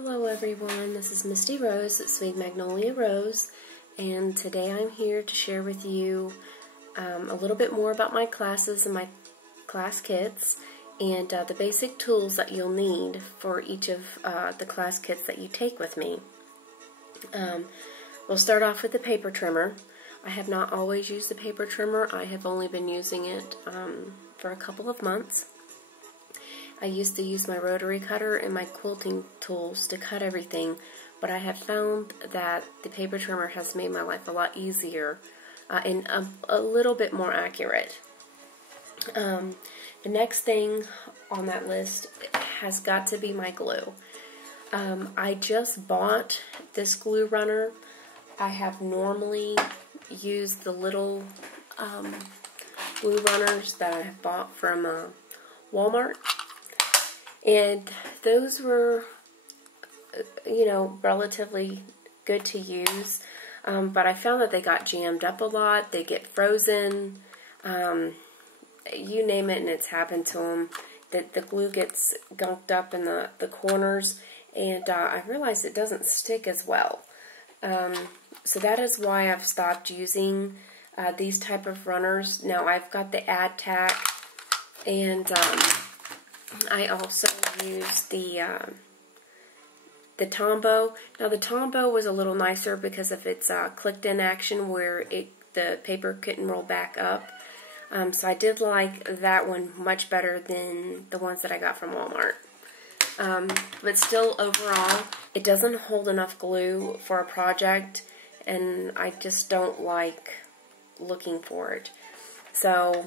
Hello everyone, this is Misty Rose at Sweet Magnolia Rose, and today I'm here to share with you a little bit more about my classes and my class kits and the basic tools that you'll need for each of the class kits that you take with me. We'll start off with the paper trimmer. I have not always used the paper trimmer. I have only been using it for a couple of months. I used to use my rotary cutter and my quilting tools to cut everything, but I have found that the paper trimmer has made my life a lot easier and a little bit more accurate. The next thing on that list has got to be my glue. I just bought this glue runner. I have normally used the little glue runners that I have bought from Walmart. And those were, relatively good to use. But I found that they got jammed up a lot. They get frozen. You name it and it's happened to them. The glue gets gunked up in the corners. And I realized it doesn't stick as well. So that is why I've stopped using these type of runners. Now I've got the AdTac, and I also use the Tombow. Now the Tombow was a little nicer because of its clicked-in action where the paper couldn't roll back up. So I did like that one much better than the ones that I got from Walmart. But still, overall, it doesn't hold enough glue for a project, and I just don't like looking for it. So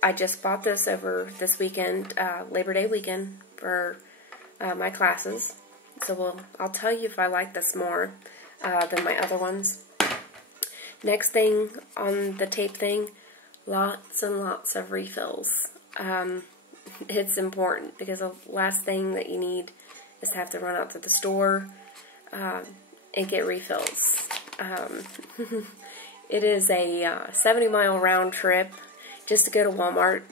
I just bought this over this weekend, Labor Day weekend, for my classes. So I'll tell you if I like this more than my other ones. Next thing on the tape thing, lots and lots of refills. It's important because the last thing that you need is to have to run out to the store and get refills. It is a 70-mile round trip just to go to Walmart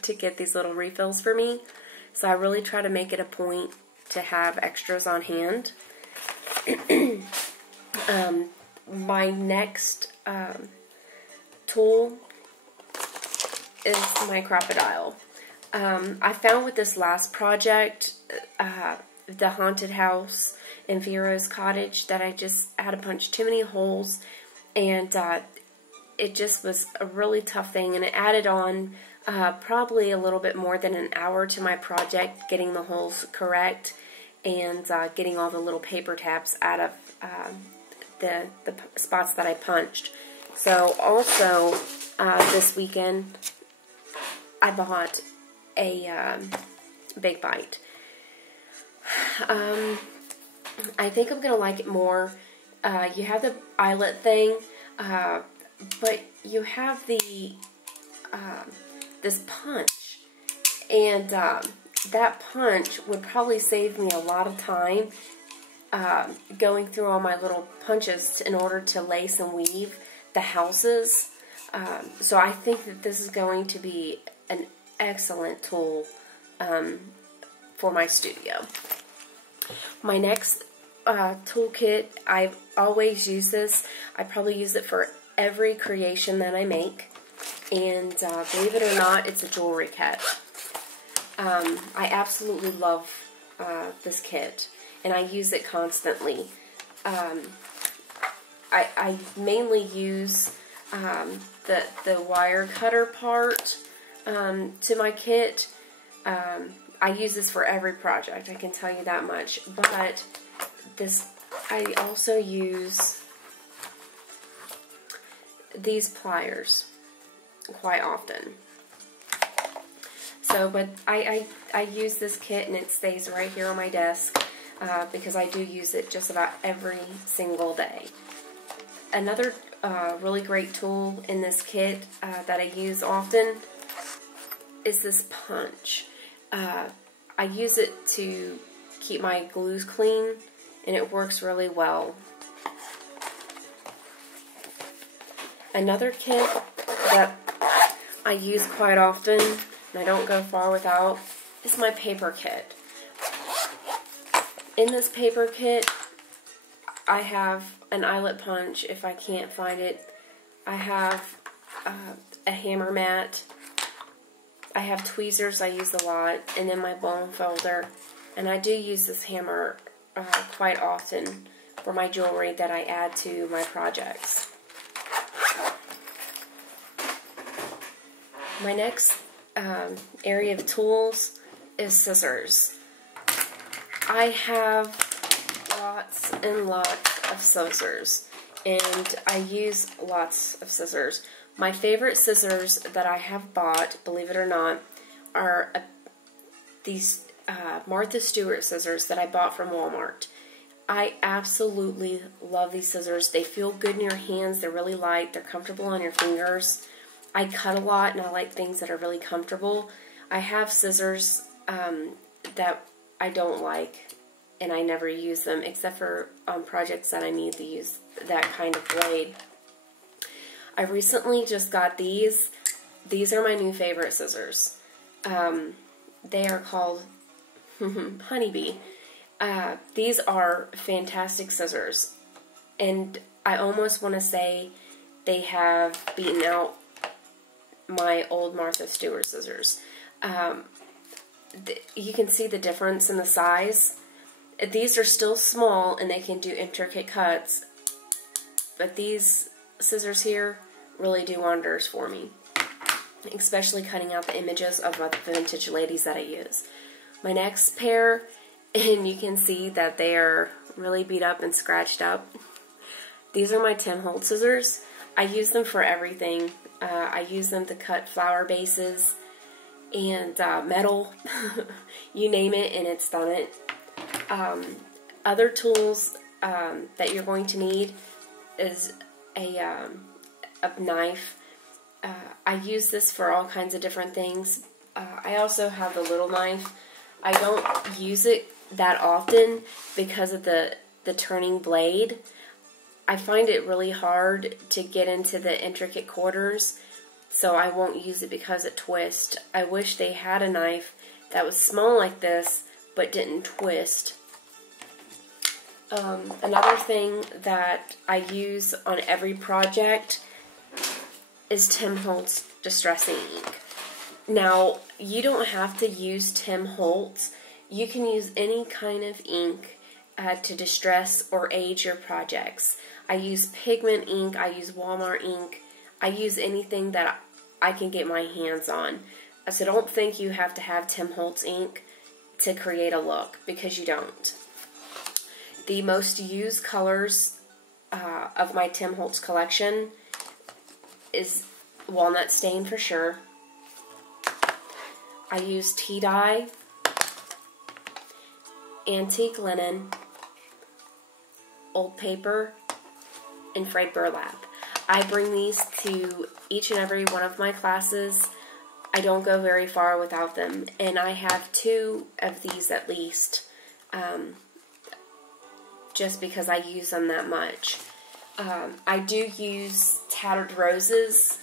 to get these little refills for me. So I really try to make it a point to have extras on hand. My next tool is my Crop-A-Dile. I found with this last project, the haunted house in Vero's cottage, that I just had to punch too many holes, and it just was a really tough thing, and it added on probably a little bit more than an hour to my project, getting the holes correct and getting all the little paper tabs out of the spots that I punched. So also this weekend I bought a Big Bite. I think I'm going to like it more. You have the eyelet thing, but you have the this punch, and that punch would probably save me a lot of time going through all my little punches in order to lace and weave the houses. So I think that this is going to be an excellent tool for my studio. My next toolkit, I always use this. I probably use it for every creation that I make, and believe it or not, it's a jewelry kit. I absolutely love this kit, and I use it constantly. I mainly use the wire cutter part to my kit. I use this for every project, I can tell you that much. But I also use these pliers quite often. So, but I use this kit, and it stays right here on my desk because I do use it just about every single day. Another really great tool in this kit that I use often is this punch. I use it to keep my glues clean, and it works really well. Another kit that I use quite often, and I don't go far without, is my paper kit. In this paper kit, I have an eyelet punch if I can't find it. I have a hammer mat. I have tweezers I use a lot, and then my bone folder. And I do use this hammer quite often for my jewelry that I add to my projects. My next area of tools is scissors. I have lots and lots of scissors, and I use lots of scissors. My favorite scissors that I have bought, believe it or not, are these Martha Stewart scissors that I bought from Walmart. I absolutely love these scissors. They feel good in your hands. They're really light. They're comfortable on your fingers. I cut a lot, and I like things that are really comfortable. I have scissors that I don't like, and I never use them, except for on projects that I need to use that kind of blade. I recently just got these. These are my new favorite scissors. They are called Honeybee. These are fantastic scissors, and I almost want to say they have beaten out my old Martha Stewart scissors. You can see the difference in the size. These are still small and they can do intricate cuts, but these scissors here really do wonders for me, especially cutting out the images of the vintage ladies that I use. My next pair, and you can see that they are really beat up and scratched up. These are my Tim Holtz scissors. I use them for everything. I use them to cut flower bases and metal, you name it, and it's done it. Other tools that you're going to need is a knife. I use this for all kinds of different things. I also have the little knife. I don't use it that often because of the turning blade. I find it really hard to get into the intricate quarters, so I won't use it because it twists. I wish they had a knife that was small like this but didn't twist. Another thing that I use on every project is Tim Holtz Distressing Ink. Now, you don't have to use Tim Holtz. You can use any kind of ink to distress or age your projects. I use pigment ink, I use Walmart ink, I use anything that I can get my hands on. So don't think you have to have Tim Holtz ink to create a look, because you don't. The most used colors of my Tim Holtz collection is walnut stain for sure. I use tea dye, antique linen, old paper, and frayed burlap. I bring these to each and every one of my classes. I don't go very far without them, and I have 2 of these at least, just because I use them that much. I do use tattered roses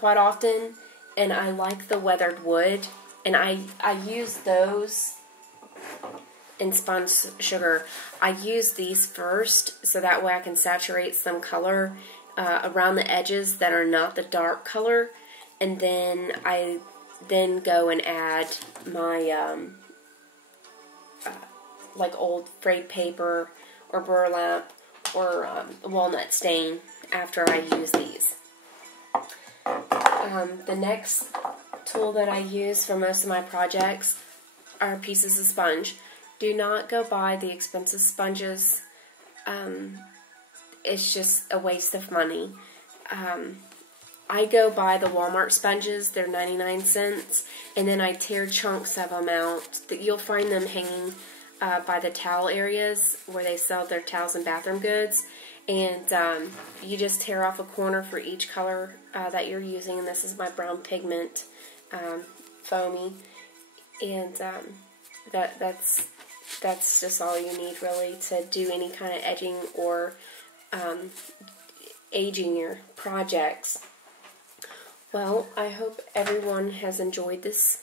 quite often, and I like the weathered wood, and I use those in spun sugar. I use these first so that way I can saturate some color around the edges that are not the dark color, and then I go and add my like old frayed paper or burlap or walnut stain after I use these. The next tool that I use for most of my projects are pieces of sponge. Do not go buy the expensive sponges. It's just a waste of money. I go buy the Walmart sponges. They're 99 cents. And then I tear chunks of them out. You'll find them hanging by the towel areas where they sell their towels and bathroom goods. And you just tear off a corner for each color that you're using. And this is my brown pigment foamy. And that's just all you need really to do any kind of edging or aging your projects. Well, I hope everyone has enjoyed this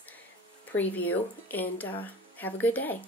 preview, and have a good day.